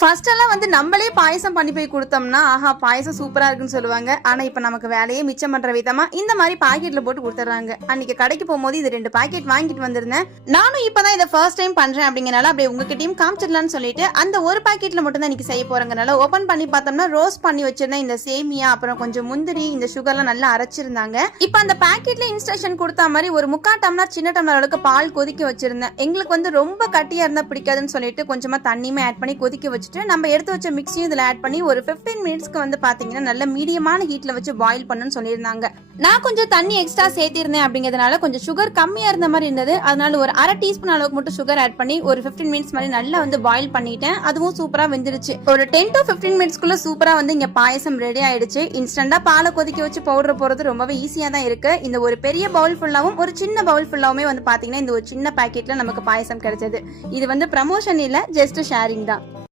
First எல்லாம் வந்து நம்மளே பாயசம் பண்ணி போய் கொடுத்தோம்னா ஆஹா பாயசம் சூப்பரா இருக்குன்னு சொல்லுவாங்க. ஆனா இப்ப நமக்கு வேலையே மிச்சம் பண்ற விதமா இந்த மாதிரி பாக்கெட்ல போட்டு கொடுத்துறாங்க. அன்னைக்கு கடைக்கு போகும்போது இது 2 பாக்கெட் வாங்கிட்டு வந்திருந்தேன். நானும் இப்பதான் இதை ஃபர்ஸ்ட் டைம் பண்றேன் அப்படிங்கறனால அப்படியே உங்ககிட்டயும் காமிச்சிடலாம்னு சொல்லிட்டு அந்த ஒரு பாக்கெட்ல மட்டும் தான் இன்னைக்கு செய்ய போறேங்கனால ஓபன் பண்ணி பார்த்தோம்னா ரோஸ்ட் பண்ணி வச்சிருந்தேன் இந்த சேமியா, அப்புறம் கொஞ்சம் முந்திரி, இந்த சுகர்லாம் நல்லா அரைச்சிருந்தாங்க. இப்ப அந்த பாக்கெட்ல இன்ஸ்ட்ரக்ஷன் கொடுத்த மாதிரி ஒரு 3/4 டம்ளர் சின்ன டம்ளர் அளவுக்கு பால் கொதிக்க வச்சிருந்தேன். எங்களுக்கு வந்து ரொம்ப கட்டியா இருந்தா பிடிக்காதுன்னு சொல்லிட்டு கொஞ்சமா தண்ணியுமே ஆட் பண்ணி கொதிக்க வச்சுட்டு நம்ம எடுத்து வச்ச மிக்ஸியும் இதுல ஆட் பண்ணி ஒரு 15 மினிட்ஸ்க்கு வந்து பாத்தீங்கன்னா நல்ல மீடியமான ஹீட்ல வச்சு பாயில் பண்ணணும்னு சொல்லியிருந்தாங்க. நான் கொஞ்சம் தண்ணி எக்ஸ்ட்ரா சேர்த்திருந்தேன் அப்படிங்கிறதுனால கொஞ்சம் சுகர் கம்மியா இருந்த மாதிரி இருந்தது. அதனால ஒரு 1/2 டீஸ்பூன் அளவுக்கு மட்டும் சுகர் ஆட் பண்ணி ஒரு 15 மினிட்ஸ் மாதிரி நல்லா வந்து பாயில் பண்ணிட்டேன். அதுவும் சூப்பரா வெந்துருச்சு. ஒரு 10 to 15 மினிட்ஸ்க்குள்ள சூப்பரா வந்து இங்க பாயசம் ரெடி ஆயிடுச்சு. இன்ஸ்டன்டா பாலை கொதிக்க வச்சு பவுடர் போறது ரொம்பவே ஈஸியா தான் இருக்கு. இந்த ஒரு பெரிய பவுல் ஃபுல்லாவும் ஒரு சின்ன பவுல் ஃபுல்லாவுமே வந்து பாத்தீங்கன்னா இந்த ஒரு சின்ன பாக்கெட்ல நமக்கு பாயசம் கிடைச்சது. இது வந்து ப்ரமோஷன் இல்ல, ஜஸ்ட் ஷேரிங் தான்.